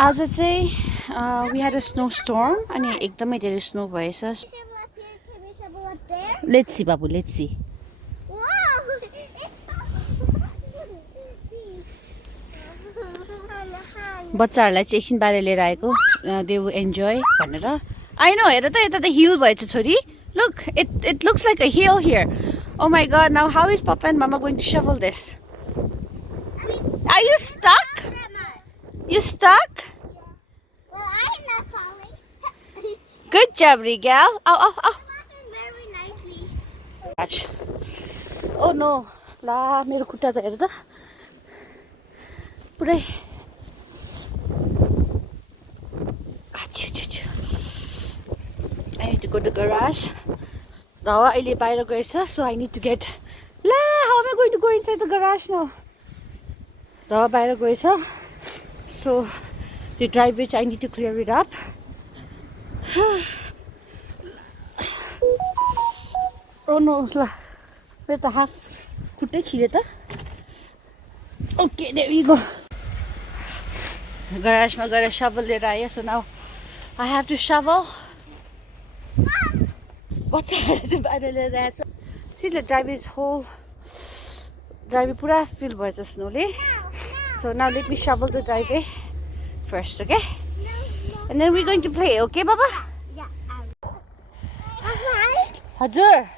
आज चाहिँ we had a snowstorm अनि एकदमै धेरै स्नो भएछ. Let's see बाबु, let's see. बच्चाहरूलाई चाहिँ एकछिन बाहिर लिएर आएको, they will enjoy भनेर. I know, हेर त यता त हिल भएछ छोरी. Look, it looks like a hill here. Oh my god, now how is Papa and Mama going to shovel this? Are you stuck? You stuck? Well, I'm not falling. Good job, Regal. Oh. Very nicely. Oh no. La, मेरो खुट्टा त हेर त. पुरै. I need to go to the garage. Dawa अहिले बाहिर गएछ, so I need to get. La, how am I going to go inside the garage now? Dawa बाहिर गएछ. So the driveway, I need to clear it up. Oh no, where's the half? Okay, there we go. Garage ma gएर shovel लिएर आयो, so now I have to shovel. What's that? See the driveway's whole driveway pura filled by the snow. So now let me shovel the driveway first, okay? And then we're going to play, okay, Baba? Yeah. Hajur.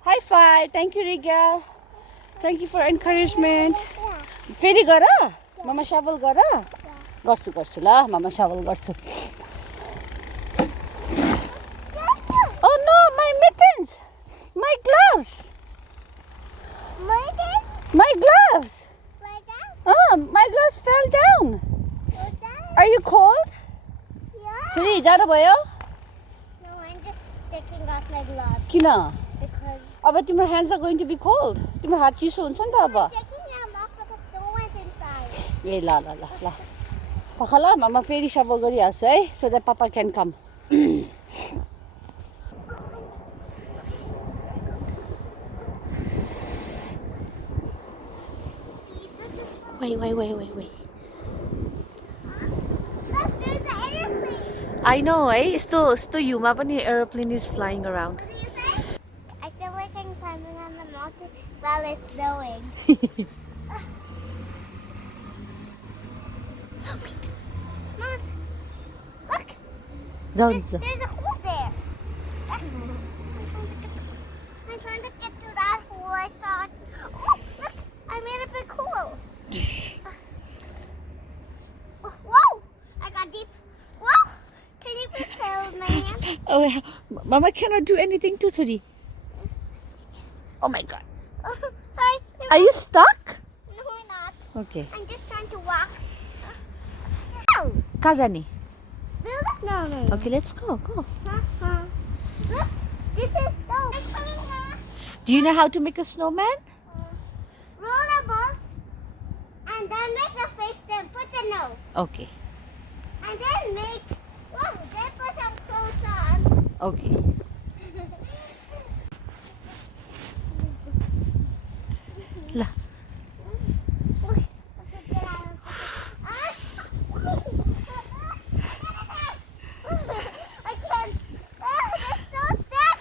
High five. Thank you, Regal. Thank you for encouragement. Feri gara? Mama shovel gara? Garchu la. Mama shovel garchu. Oh no, my mittens. My gloves. My gloves. Oh, my gloves fell down. Are you cold? Yeah. Chori, jara bhayo? No, I'm just sticking off my gloves. Kina? Because Aba timro hands are going to be cold. Timro hat chiso huncha ni ta aba. I'm taking them off because no one's inside. ए ल पखला मामा फेरि shovel गरिहाल्छु है, so that Papa can come. Wait. Look, there's an airplane. I know, eh? Yस्तो हिउँमा पनि aeroplane is flying around. What do you say? I feel like I'm climbing on the mountain while it's snowing. Mom, look. There's a hole there. I'm trying to get to that hole I saw. Oh, look. I made a big hole. Whoa! I got deep. Whoa! Can you please hold my hand? Oh, Mama cannot do anything to Chori. Oh my god. Oh, sorry. Are you stuck? No, I'm not. Okay. I'm just trying to walk. Oh! कहाँ जाने? No. Okay, let's go. Look, this is snow. Do you know how to make a snowman? Roll the balls and then make the face, then put the nose. Okay. And then then put some clothes on. Okay. La. I can't. It's so stiff.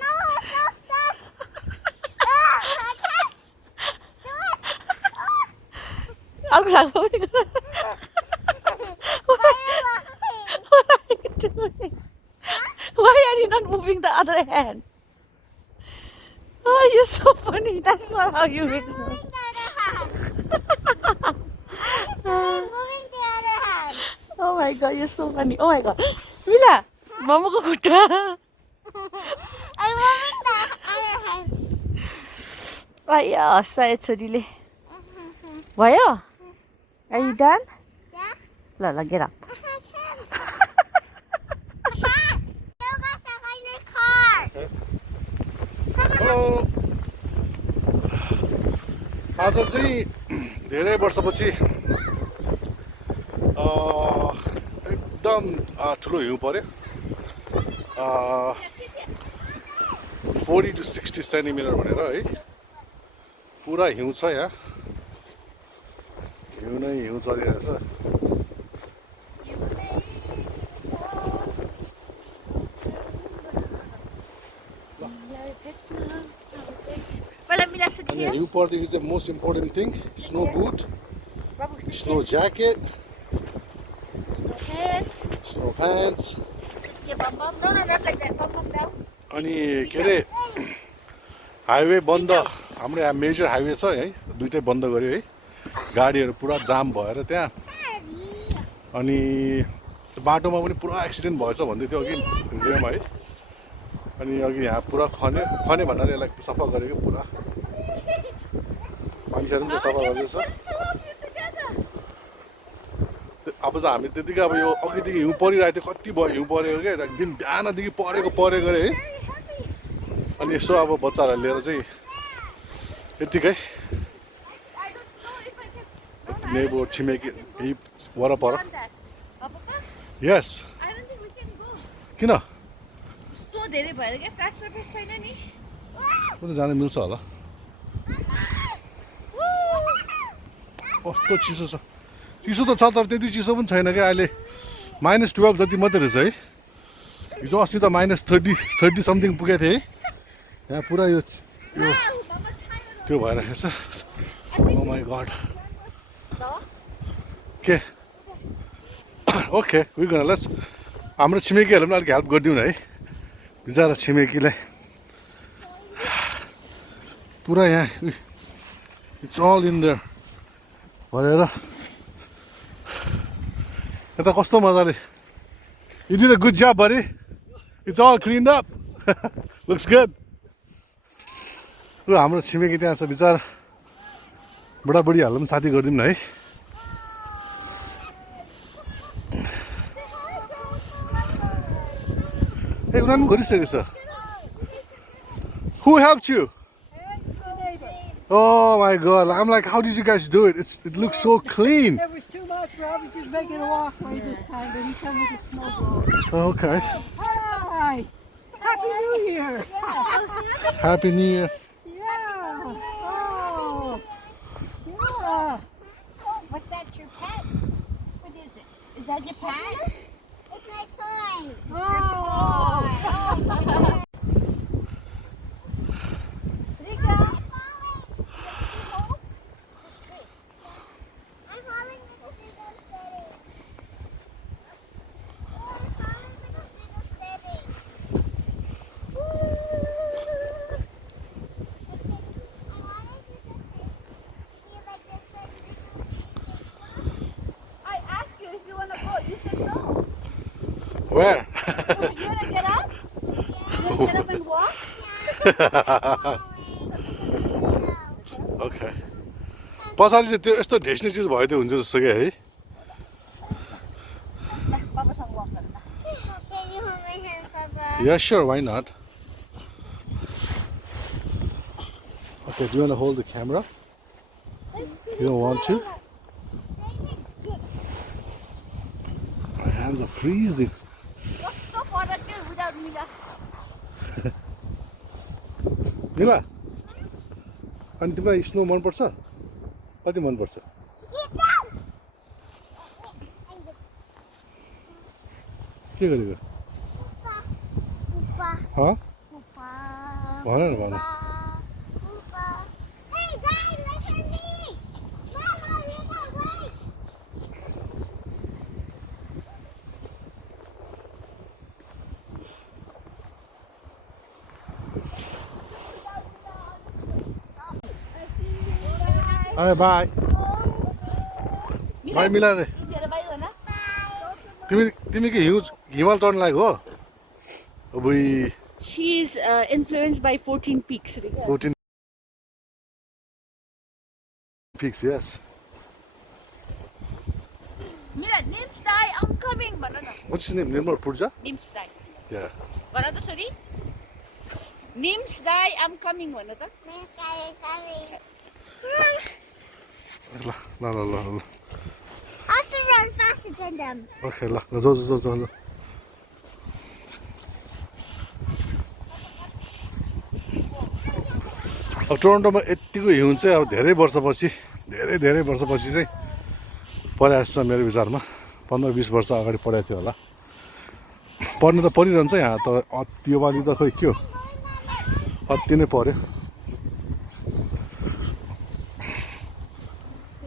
No, it's so stiff. I can't do it. I'll grab it. Why are you laughing? What are you doing? Why are you not moving the other hand? Oh, you're so funny. That's not how you make I'm snow. moving the other hand. I'm moving the other hand. Oh my god, you're so funny. Oh my god. Mila, mama ko kuta. I'm moving the other hand. Aya, saya छोरीले. भयो? Are you done? Yeah? La, get up. I can't. You got stuck on your car. Hello आज चाहिँ धेरै वर्षपछि एकदम ठुलो हिउँ पर्यो 40 to 60 सेन्टिमिटर भनेर है पुरा हिउँ छ यहाँ हिउँ नै हिउँ चलिरहेछ पर्देखि चाहिँ मोस्ट इम्पोर्टेन्ट थिङ स्नो बुट स्नो ज्याकेट स्नो प्यान्ट्स अनि के अरे हाइवे बन्द हाम्रो यहाँ मेजर हाइवे छ है दुइटै बन्द गर्यो है गाडीहरू पुरा जाम भएर त्यहाँ अनि बाटोमा पनि पुरा एक्सिडेन्ट भएछ भन्दै थियो अघि भिडियोमा है अनि अघि यहाँ पुरा खन्यो भन्नाले यसलाई सफा गरेको पुरा मान्छेहरू पनि सफा गर्दैछ अब चाहिँ हामी त्यतिकै अब यो अघिदेखि हिउँ परिरहेको थियो कति भयो हिउँ परेको क्या दिन बिहानदेखि परेको अरे है अनि यसो अब बच्चाहरूलाई लिएर चाहिँ यतिकै नेबर छिमेकी यही वरपर यस किन जान मिल्छ होला कस्तो चिसो छ चिसो त छ तर त्यति चिसो पनि छैन क्या अहिले -12 जति मात्रै रहेछ है हिजो अस्ति त -30 समथिङ पुगेको थिएँ है यहाँ पुरा यो त्यो भइरहेको छ ओ माई गड के ओके वी गोना लेट्स हाम्रो छिमेकीहरूले पनि अलिक हेल्प गरिदिउँ न है बिचरा छिमेकीलाई पुरा यहाँ इट्स अल इन देयर भनेर यता कस्तो मजाले you did a good job buddy it's all cleaned up looks good हाम्रो छिमेकी त्यहाँ छ बिचरा बुढाबुढीहरूलाई पनि साथी गरिदिउँ न है ए उनीहरू पनि गरिसकेको छ Who helped you? Oh my god, I'm like, how did you guys do it? It looks so clean. It was too much, Rob. He's just making a walkway this time, but he come with a snowblower. Okay. Hi! Happy New Year! Happy New Year. Yeah! Oh! Yeah! What's that, your pet? What is it? Is that your pet? It's my toy. Oh! Rika! I'm falling because you're so steady. I'm falling because you're so steady. I wanted to just be like this and I asked you if you want to go. You said no. Where? You want to get up? You want to get up and walk? Okay. पछाडि चाहिँ त्यो यस्तो ढेस्ने चिज भयो त्यो हुन्छ जस्तो क्या है पापासँग walk गर न. Can you hold my hand, Papa? Yeah, sure, why not? Okay, do you want to hold the camera? You don't want to? My hands are freezing. कस्तो फरक के without मिला. निला अनि तिमीलाई स्नो मनपर्छ कति मनपर्छ के गरेको हँ भन न भन Hey guys, look at me! Mama, look away! अरे बाई बाई मिला रे तिमीहरु बाहिर हो न? तिमी के हिमाल चढ्न लागेको हो अबुई She is influenced by 14 peaks. Rika. 14 peaks, yes. Mira, Nimstai, I'm coming. Bana na. What's his name? Nirmal Purja? Nimstai. Yeah. Bana ta sorry. Nimstai, I'm coming. Bana ta. ल ल ल ल ल I have to run faster than them. Okay ल ल जाऊ जाऊ जाऊ अब टोरन्टोमा यतिको हिउँ चाहिँ अब धेरै वर्षपछि चाहिँ परेको छ मेरो विचारमा 15-20 वर्ष अगाडि परेको थियो होला पर्नु त परिरहन्छ यहाँ तर योपालि त खोइ के हो अति नै पर्यो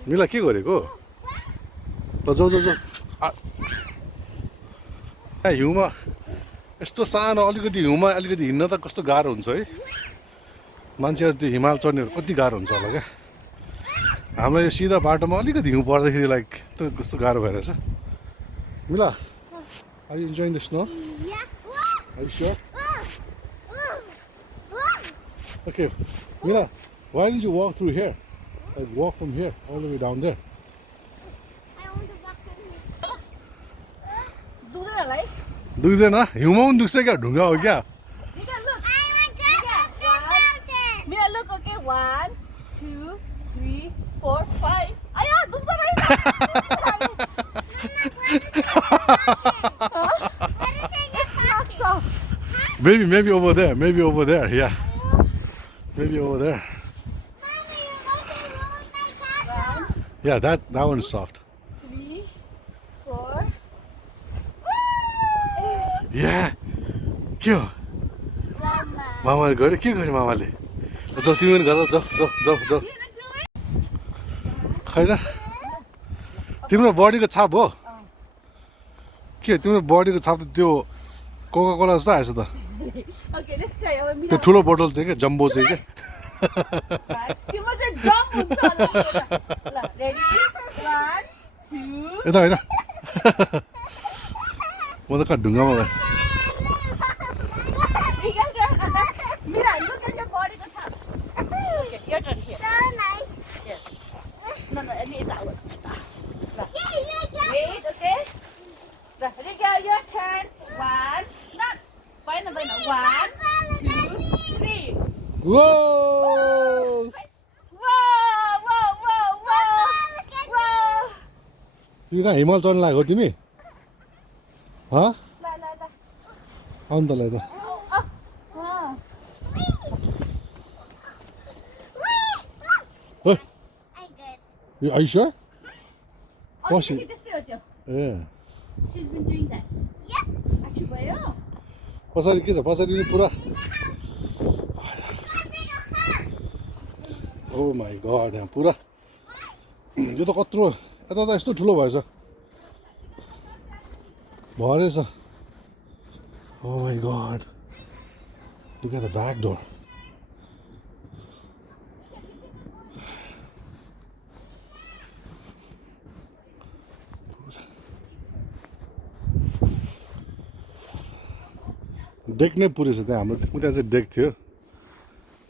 मिला के गरेको ल जाऊ जाऊ जाऊ हिउँमा यस्तो सानो अलिकति हिउँमा अलिकति हिँड्न त कस्तो गाह्रो हुन्छ है मान्छेहरू त्यो हिमाल चढ्नेहरू कति गाह्रो हुन्छ होला क्या हामीलाई यो सिधा बाटोमा अलिकति हिउँ पर्दाखेरि लाइक त कस्तो गाह्रो भइरहेछ Mila are you enjoying the snow Yeah. Are you sure Whoa. Okay, Mira, why didn't you walk through here? Like walk from here all the way down there. I want to walk in here. दुख्दैन होला है दुख्दैन हिउँमा पनि दुख्छ क्या ढुङ्गा हो क्या Mika look I want to go to the mountain. Mira look okay 1 2 3 4 5 आया दुख्दैन रहेछ maybe over there, yeah. Maybe over there. Mommy, you're going to ruin my castle. Yeah, that one is soft. 3 4 Yeah. के हो Mama. मामाले गर्यो के गर्यो मामाले जाऊ तिमी पनि गर जाऊ जाऊ जाऊ जाऊ खै त तिम्रो बडीको छाप हो के तिम्रो बडीको छाप त त्यो कोका कोला जस्तो आएछ त ओके लेट्स ट्राई अब त्यो ठुलो बोतल चाहिँ क्या जम्बो चाहिँ क्या तिम्रो चाहिँ ड्रम हुन्छ होला ल रेडी 1 2 यता होइन म त कहाँ ढुङ्गामा गएँ Mira, look at your body. Okay, your turn here. So nice. Yes. No, I need that one. Yeah, you got Wait, okay? Riga, your turn. 1, not. Fine. 1, 2, 3. Whoa! Whoa! तिमी कहाँ हिमाल चढ्न लागेको हो तिमी हँ La. अन्त ल त I'm good. Are you sure? Oh, Wash you it. get this too. Yeah. She's been doing that. Yep. Achu bhayo. पछाडि के छ पछाडि नि पुरा ओ माई गड यहाँ पुरा यो त कत्रो यता त यस्तो ठुलो भएछ भरेछ ओ माई गड look at the back door deck नै पुरेछ त्यहाँ हाम्रो उता चाहिँ डेक थियो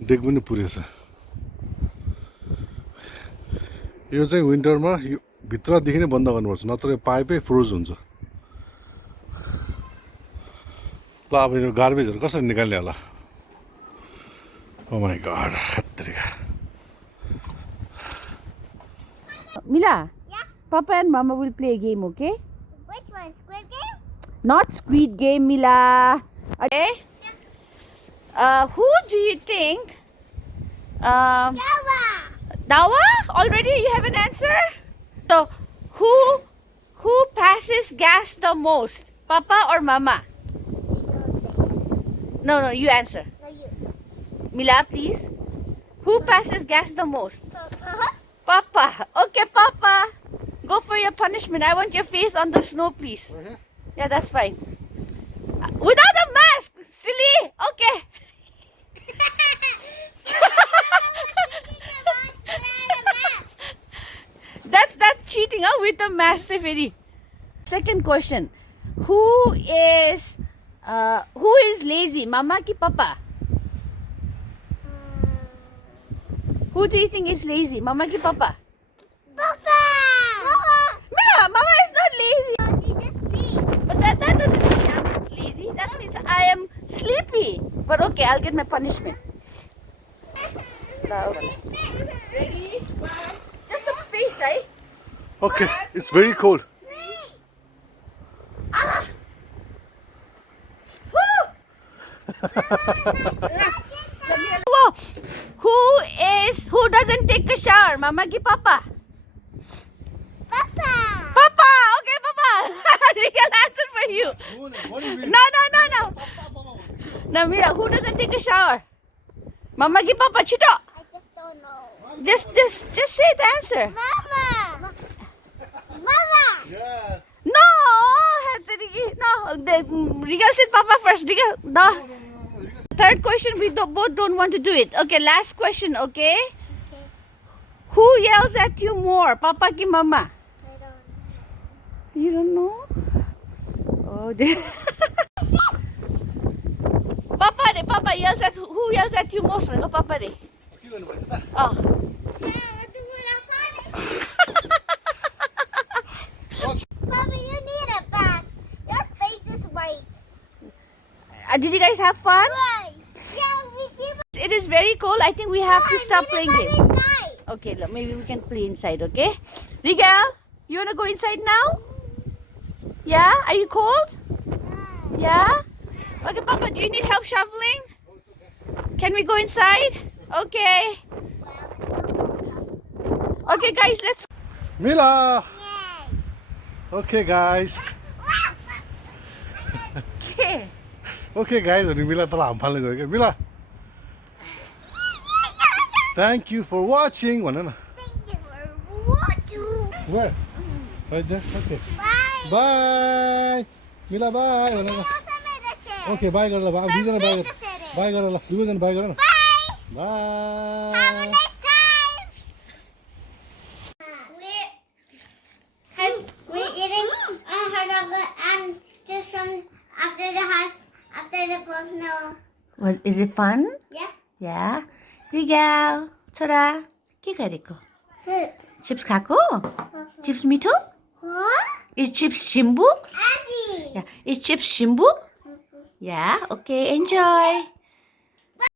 डेक पनि पुरेछ यो चाहिँ विन्टरमा यो भित्रदेखि नै बन्द गर्नुपर्छ नत्र यो पाइपै फ्रोज हुन्छ ल अब यो गार्बेजहरू कसरी निकाल्ने होला ओ माई गड खतरीका Mila. Yeah. Papa and Mama will play a game, okay? Which one? Squid Game? Not Squid Game, Mila. Okay? Who do you think? Yalla. Dawa? Already you have an answer? So, who passes gas the most? Papa or Mama? No, you answer. No, you. Mila, please. Who passes gas the most? Uh-huh. Papa. Okay, Papa. Go for your punishment. I want your face on the snow, please. Yeah, that's fine. Without a mask, silly. Okay. That's cheating, huh? With the mask, Seferi. Second question: Who is lazy, Mama ki Papa? Who do you think is lazy, Mama ki Papa? Papa! Mila, Mama is not lazy. You just sleep. But that doesn't mean I'm lazy. That means I am sleepy. But okay, I'll get my punishment. Ready? One. Just a face, right? Okay, it's very cold. Ah! Woo! Whoa! Who doesn't take a shower? Mama ki Papa? Papa! Papa! Okay, Papa! Real answer for you. No. No, Mira, who doesn't take a shower? Mama ki Papa, chito. I just don't know. Just say the answer. Mama! Regal said Papa first. Regal, the third question we both don't want to do it. Okay, last question. Okay. Who yells at you more, Papa ki Mama? I don't You don't know? Oh, Papa yells at who yells at you most? Go Papa re. Oh. Papa, you need a bath. Your face is white. Did you guys have fun? Why? Yeah, we keep It is very cold. I think we have to stop playing games. inside. Okay, look, maybe we can play inside, okay? Regal, you wanna go inside now? Yeah? Are you cold? Yeah? Okay, Papa, do you need help shoveling? Can we go inside? Okay. Okay, guys, let's. Mila! Yay. Okay, guys. Okay. Okay, guys. अनि मिला तल हाम फाल्ने गयो क्या मिला Thank you for watching भन न Thank you for watching. Where? Right there? Okay. Bye. Bye! मिला bye भन न Okay, bye गर ल दुईजना bye गर Bye गर ल दुईजना bye गर न Bye. Have a Bye! nice time. We're eating hot dog and just from after the close now. Is it fun? Yeah. Yeah. Regal, छोरा के गरेको? Chips खाएको? Chips मिठो? What? Is chips shimbuk? Andy. Yeah. Is chips shimbuk? Yeah. Okay. Enjoy.